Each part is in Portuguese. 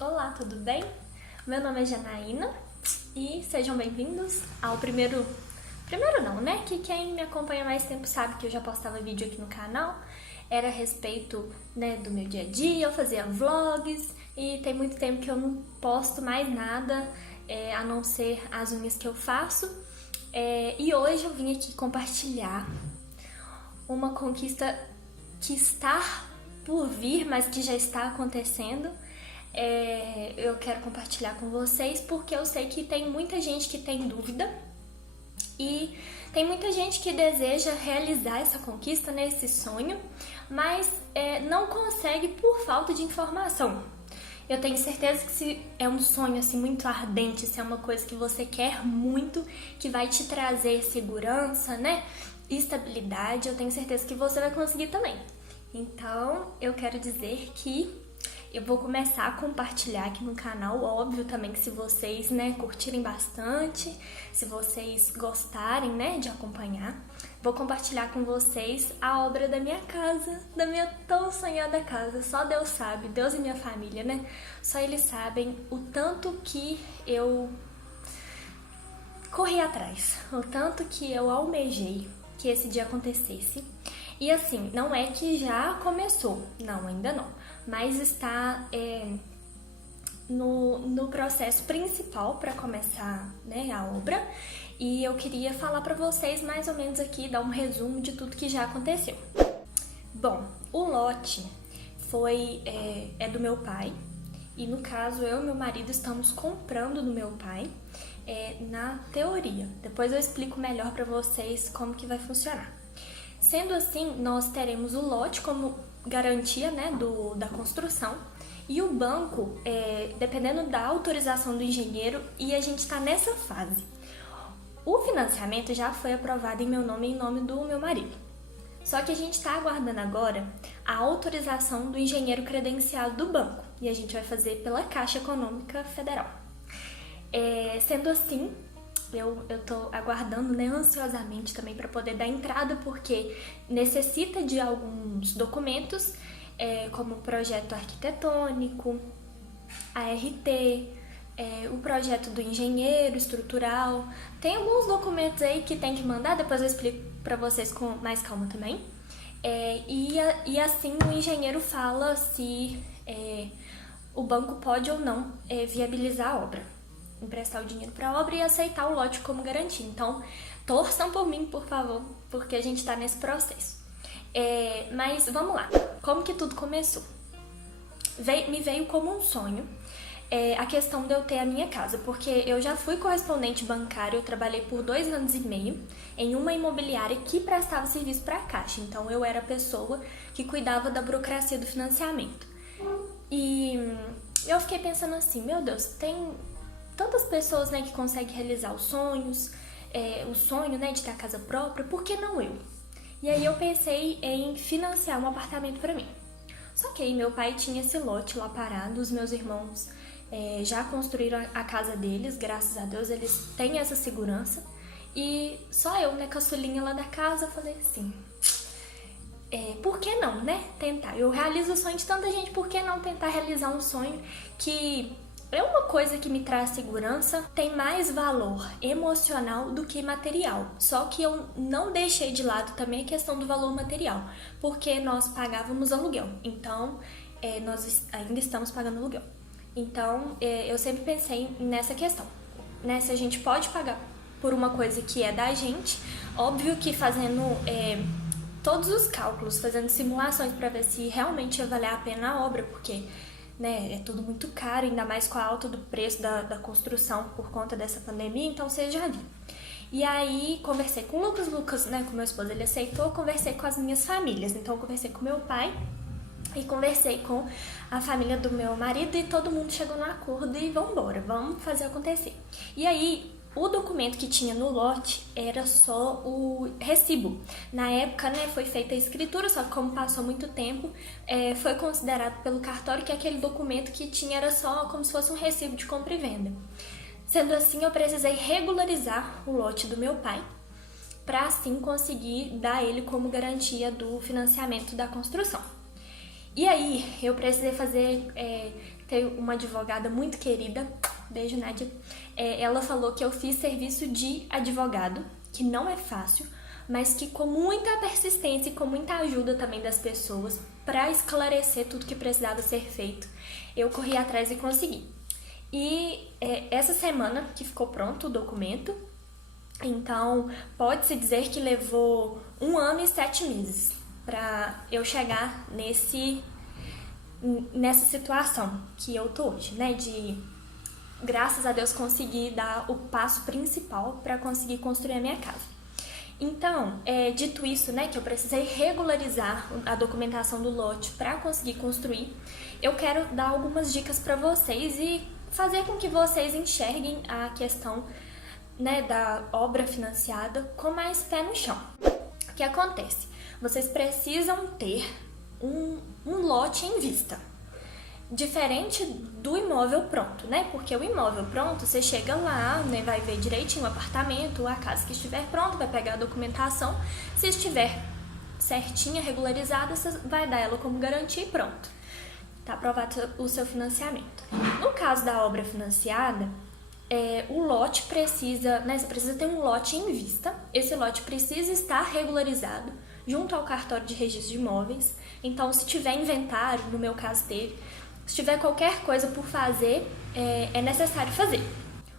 Olá, tudo bem? Meu nome é Janaína e sejam bem-vindos ao primeiro não, né? Que quem me acompanha há mais tempo sabe que eu já postava vídeo aqui no canal. Era a respeito, né, do meu dia a dia, eu fazia vlogs e tem muito tempo que eu não posto mais nada, a não ser as unhas que eu faço. E hoje eu vim aqui compartilhar uma conquista que está por vir, mas que já está acontecendo. Eu quero compartilhar com vocês porque eu sei que tem muita gente que tem dúvida e tem muita gente que deseja realizar essa conquista, né, esse sonho, mas não consegue por falta de informação. Eu tenho certeza que se é um sonho assim muito ardente, se é uma coisa que você quer muito, que vai te trazer segurança, né, estabilidade, eu tenho certeza que você vai conseguir também. Então, eu quero dizer que eu vou começar a compartilhar aqui no canal, óbvio também que se vocês, né, curtirem bastante, se vocês gostarem, né, de acompanhar, vou compartilhar com vocês a obra da minha casa, da minha tão sonhada casa. Só Deus sabe, Deus e minha família, né, só eles sabem o tanto que eu corri atrás, o tanto que eu almejei que esse dia acontecesse. E assim, não é que já começou, não, ainda não, mas está no processo principal para começar, né, a obra. E eu queria falar para vocês mais ou menos aqui, dar um resumo de tudo que já aconteceu. Bom, o lote é do meu pai, e no caso eu e meu marido estamos comprando do meu pai, na teoria. Depois eu explico melhor para vocês como que vai funcionar. Sendo assim, nós teremos o lote como garantia, né, da construção, e o banco, dependendo da autorização do engenheiro, e a gente está nessa fase. O financiamento já foi aprovado em meu nome e em nome do meu marido. Só que a gente está aguardando agora a autorização do engenheiro credenciado do banco, e a gente vai fazer pela Caixa Econômica Federal. Sendo assim, eu tô aguardando, né, ansiosamente também para poder dar entrada, porque necessita de alguns documentos, como o projeto arquitetônico, a RT, o projeto do engenheiro estrutural. Tem alguns documentos aí que tem que mandar, depois eu explico para vocês com mais calma também. E assim o engenheiro fala se o banco pode ou não viabilizar a obra, emprestar o dinheiro para a obra e aceitar o lote como garantia. Então, torçam por mim, por favor, porque a gente está nesse processo. Mas vamos lá, como que tudo começou? Me veio como um sonho a questão de eu ter a minha casa, porque eu já fui correspondente bancário, eu trabalhei por 2 anos e meio em uma imobiliária que prestava serviço para a Caixa, então eu era a pessoa que cuidava da burocracia do financiamento. E eu fiquei pensando assim, meu Deus, tem tantas pessoas, né, que conseguem realizar os sonhos, o sonho, né, de ter a casa própria, por que não eu? E aí eu pensei em financiar um apartamento para mim. Só que aí meu pai tinha esse lote lá parado, os meus irmãos já construíram a casa deles, graças a Deus eles têm essa segurança, e só eu, né, caçulinha lá da casa, falei assim, por que não, né, tentar? Eu realizo o sonho de tanta gente, por que não tentar realizar um sonho que é uma coisa que me traz segurança, tem mais valor emocional do que material. Só que eu não deixei de lado também a questão do valor material, porque nós pagávamos aluguel, então nós ainda estamos pagando aluguel. Então eu sempre pensei nessa questão, né? Se a gente pode pagar por uma coisa que é da gente, óbvio que fazendo todos os cálculos, fazendo simulações para ver se realmente ia valer a pena a obra, porque, né, é tudo muito caro, ainda mais com a alta do preço da construção por conta dessa pandemia, então você já viu. E aí conversei com o Lucas, né, com meu esposo, ele aceitou, conversei com as minhas famílias, então eu conversei com meu pai e conversei com a família do meu marido e todo mundo chegou no acordo e vambora, vamos fazer acontecer. E aí o documento que tinha no lote era só o recibo. Na época, né, foi feita a escritura, só que como passou muito tempo, foi considerado pelo cartório que aquele documento que tinha era só como se fosse um recibo de compra e venda. Sendo assim, eu precisei regularizar o lote do meu pai, para assim conseguir dar ele como garantia do financiamento da construção. E aí, eu precisei fazer Tem uma advogada muito querida, beijo, Nádia, ela falou que eu fiz serviço de advogado, que não é fácil, mas que com muita persistência e com muita ajuda também das pessoas, para esclarecer tudo que precisava ser feito, eu corri atrás e consegui. E essa semana que ficou pronto o documento, então pode-se dizer que levou 1 ano e 7 meses para eu chegar nessa situação que eu tô hoje, né, de, graças a Deus, conseguir dar o passo principal para conseguir construir a minha casa. Então, dito isso, né, que eu precisei regularizar a documentação do lote para conseguir construir, eu quero dar algumas dicas para vocês e fazer com que vocês enxerguem a questão, né, da obra financiada com mais pé no chão. O que acontece? Vocês precisam ter um lote em vista. Diferente do imóvel pronto, né? Porque o imóvel pronto, você chega lá, né, vai ver direitinho o apartamento, a casa que estiver pronta, vai pegar a documentação. Se estiver certinha, regularizada, você vai dar ela como garantia e pronto. Tá aprovado o seu financiamento. No caso da obra financiada, o lote precisa, né, você precisa ter um lote em vista. Esse lote precisa estar regularizado junto ao cartório de registro de imóveis. Então, se tiver inventário, no meu caso teve, se tiver qualquer coisa por fazer, é necessário fazer.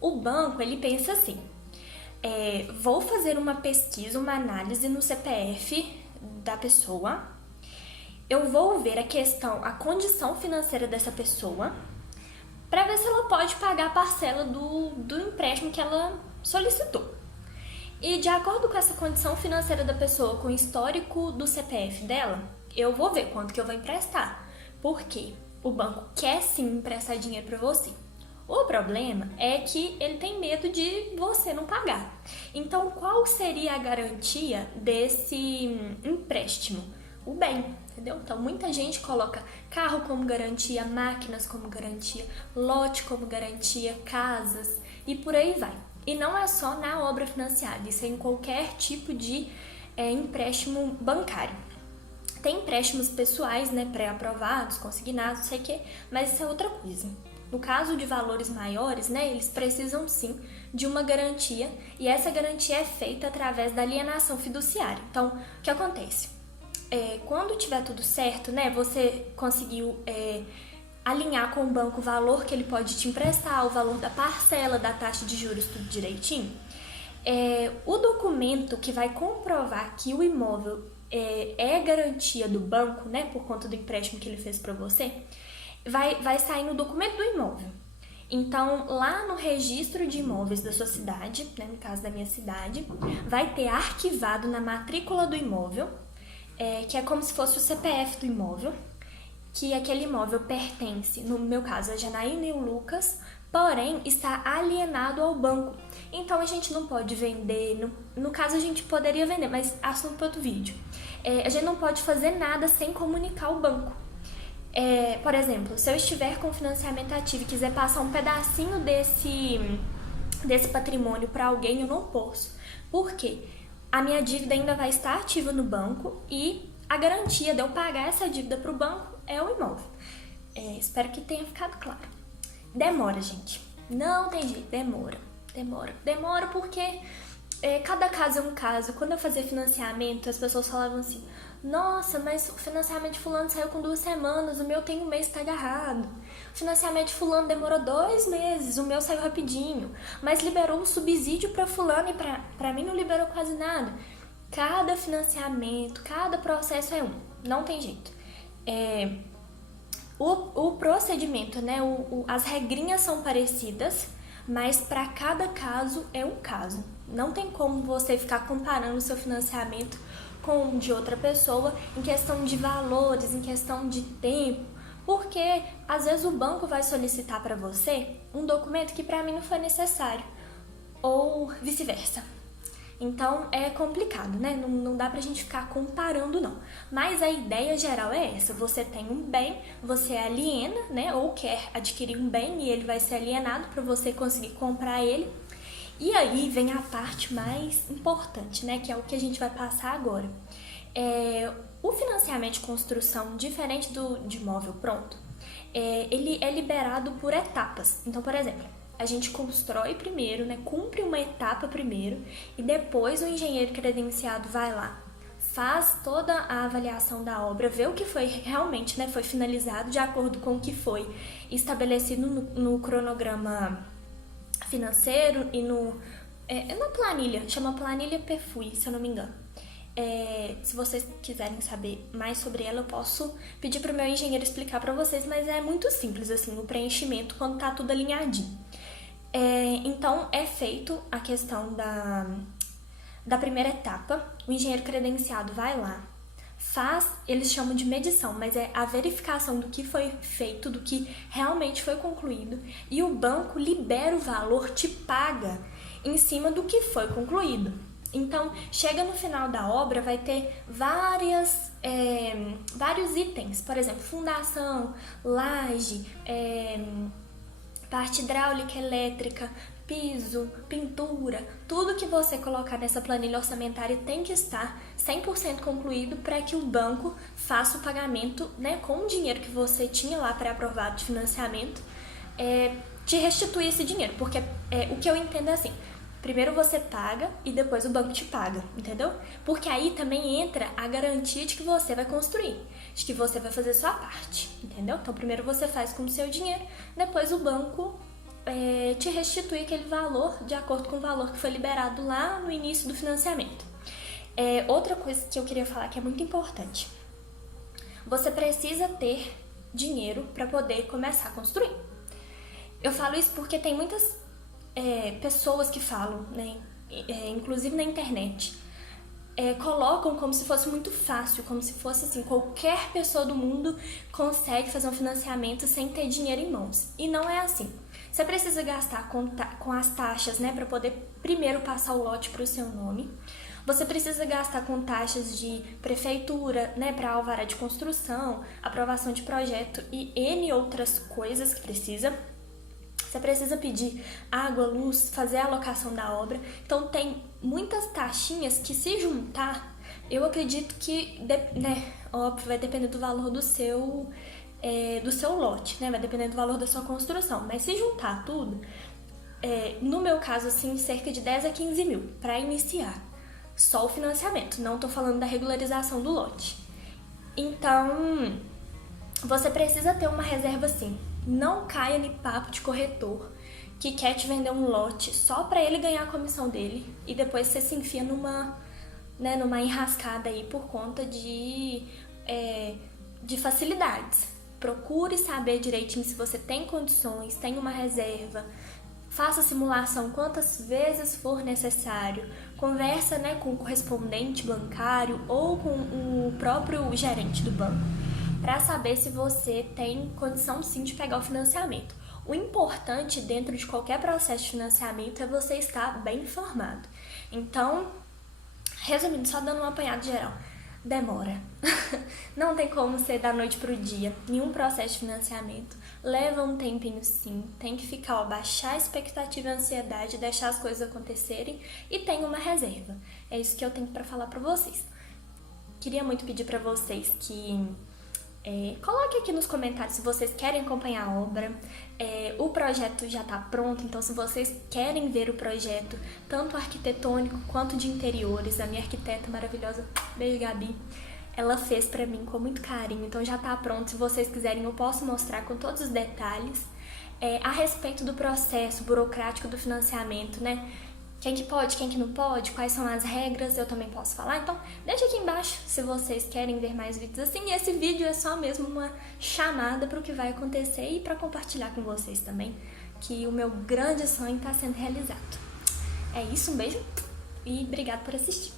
O banco, ele pensa assim, vou fazer uma pesquisa, uma análise no CPF da pessoa, eu vou ver a condição financeira dessa pessoa, para ver se ela pode pagar a parcela do empréstimo que ela solicitou. E de acordo com essa condição financeira da pessoa, com o histórico do CPF dela, eu vou ver quanto que eu vou emprestar. Por quê? O banco quer sim emprestar dinheiro para você. O problema é que ele tem medo de você não pagar. Então, qual seria a garantia desse empréstimo? O bem, entendeu? Então, muita gente coloca carro como garantia, máquinas como garantia, lote como garantia, casas e por aí vai. E não é só na obra financiada, isso é em qualquer tipo de empréstimo bancário. Tem empréstimos pessoais, né, pré-aprovados, consignados, não sei o quê, mas isso é outra coisa. No caso de valores maiores, né, eles precisam sim de uma garantia e essa garantia é feita através da alienação fiduciária. Então, o que acontece? Quando tiver tudo certo, né, você conseguiu alinhar com o banco o valor que ele pode te emprestar, o valor da parcela, da taxa de juros, tudo direitinho, o documento que vai comprovar que o imóvel é garantia do banco, né, por conta do empréstimo que ele fez para você, vai sair no documento do imóvel. Então, lá no registro de imóveis da sua cidade, né, no caso da minha cidade, vai ter arquivado na matrícula do imóvel, que é como se fosse o CPF do imóvel, que aquele imóvel pertence, no meu caso, a Janaína e o Lucas, porém está alienado ao banco. Então a gente não pode vender, no caso a gente poderia vender, mas assunto para outro vídeo. A gente não pode fazer nada sem comunicar ao banco. Por exemplo, se eu estiver com financiamento ativo e quiser passar um pedacinho desse patrimônio para alguém, eu não posso. Por quê? A minha dívida ainda vai estar ativa no banco e a garantia de eu pagar essa dívida para o banco é o imóvel. Espero que tenha ficado claro. Demora, gente. Não tem jeito, demora. Demora porque cada caso é um caso. Quando eu fazia financiamento, as pessoas falavam assim: nossa, mas o financiamento de fulano saiu com 2 semanas, o meu tem 1 mês, tá agarrado. O financiamento de fulano demorou 2 meses, o meu saiu rapidinho. Mas liberou um subsídio para fulano e pra mim não liberou quase nada. Cada financiamento, cada processo é um. Não tem jeito. O procedimento, né? As regrinhas são parecidas, mas para cada caso é um caso. Não tem como você ficar comparando o seu financiamento com o de outra pessoa em questão de valores, em questão de tempo, porque às vezes o banco vai solicitar para você um documento que para mim não foi necessário, ou vice-versa. Então é complicado, né? Não dá pra gente ficar comparando, não. Mas a ideia geral é essa: você tem um bem, você aliena, né? Ou quer adquirir um bem e ele vai ser alienado para você conseguir comprar ele. E aí vem a parte mais importante, né? Que é o que a gente vai passar agora. O financiamento de construção, diferente de imóvel pronto, ele é liberado por etapas. Então, por exemplo, a gente constrói primeiro, né, cumpre uma etapa primeiro e depois o engenheiro credenciado vai lá, faz toda a avaliação da obra, vê o que foi realmente, né, foi finalizado de acordo com o que foi estabelecido no cronograma financeiro e na planilha, chama planilha PFUI, se eu não me engano. Se vocês quiserem saber mais sobre ela, eu posso pedir para o meu engenheiro explicar para vocês, mas é muito simples assim, o preenchimento quando tá tudo alinhadinho. Então, é feito a questão da primeira etapa, o engenheiro credenciado vai lá, faz, eles chamam de medição, mas é a verificação do que foi feito, do que realmente foi concluído, e o banco libera o valor, te paga em cima do que foi concluído. Então, chega no final da obra, vai ter vários itens, por exemplo, fundação, laje, parte hidráulica, elétrica, piso, pintura, tudo que você colocar nessa planilha orçamentária tem que estar 100% concluído para que o banco faça o pagamento, né, com o dinheiro que você tinha lá pré-aprovado de financiamento, te restituir esse dinheiro, porque o que eu entendo é assim, primeiro você paga e depois o banco te paga, entendeu? Porque aí também entra a garantia de que você vai construir, de que você vai fazer sua parte, entendeu? Então primeiro você faz com o seu dinheiro, depois o banco te restitui aquele valor de acordo com o valor que foi liberado lá no início do financiamento. Outra coisa que eu queria falar que é muito importante, você precisa ter dinheiro para poder começar a construir. Eu falo isso porque tem muitas pessoas que falam, né, inclusive na internet, colocam como se fosse muito fácil, como se fosse assim, qualquer pessoa do mundo consegue fazer um financiamento sem ter dinheiro em mãos. E não é assim. Você precisa gastar com as taxas, né, para poder primeiro passar o lote para o seu nome. Você precisa gastar com taxas de prefeitura, né, para alvará de construção, aprovação de projeto e N outras coisas que precisa. Você precisa pedir água, luz, fazer a alocação da obra. Então, tem muitas taxinhas que, se juntar, eu acredito que, né, óbvio, vai depender do valor do seu lote, né? Vai depender do valor da sua construção. Mas se juntar tudo, no meu caso, assim, cerca de 10 a 15 mil para iniciar. Só o financiamento, não tô falando da regularização do lote. Então, você precisa ter uma reserva, sim. Não caia no papo de corretor que quer te vender um lote só para ele ganhar a comissão dele e depois você se enfia numa enrascada aí por conta de facilidades. Procure saber direitinho se você tem condições, tem uma reserva, faça simulação quantas vezes for necessário, conversa, né, com o correspondente bancário ou com o próprio gerente do banco, para saber se você tem condição sim de pegar o financiamento. O importante dentro de qualquer processo de financiamento é você estar bem informado. Então, resumindo, só dando um apanhado geral, demora. Não tem como ser da noite pro dia. Nenhum processo de financiamento leva um tempinho sim. Tem que ficar, baixar a expectativa e a ansiedade, deixar as coisas acontecerem e tem uma reserva. É isso que eu tenho para falar para vocês. Queria muito pedir para vocês que coloque aqui nos comentários se vocês querem acompanhar a obra. O projeto já está pronto, então se vocês querem ver o projeto, tanto arquitetônico quanto de interiores, a minha arquiteta maravilhosa, beijo Gabi, ela fez para mim com muito carinho, então já está pronto. Se vocês quiserem eu posso mostrar com todos os detalhes a respeito do processo burocrático do financiamento, né? Quem que pode, quem que não pode, quais são as regras, eu também posso falar. Então, deixa aqui embaixo se vocês querem ver mais vídeos assim. E esse vídeo é só mesmo uma chamada para o que vai acontecer e para compartilhar com vocês também, que o meu grande sonho está sendo realizado. É isso, um beijo e obrigado por assistir.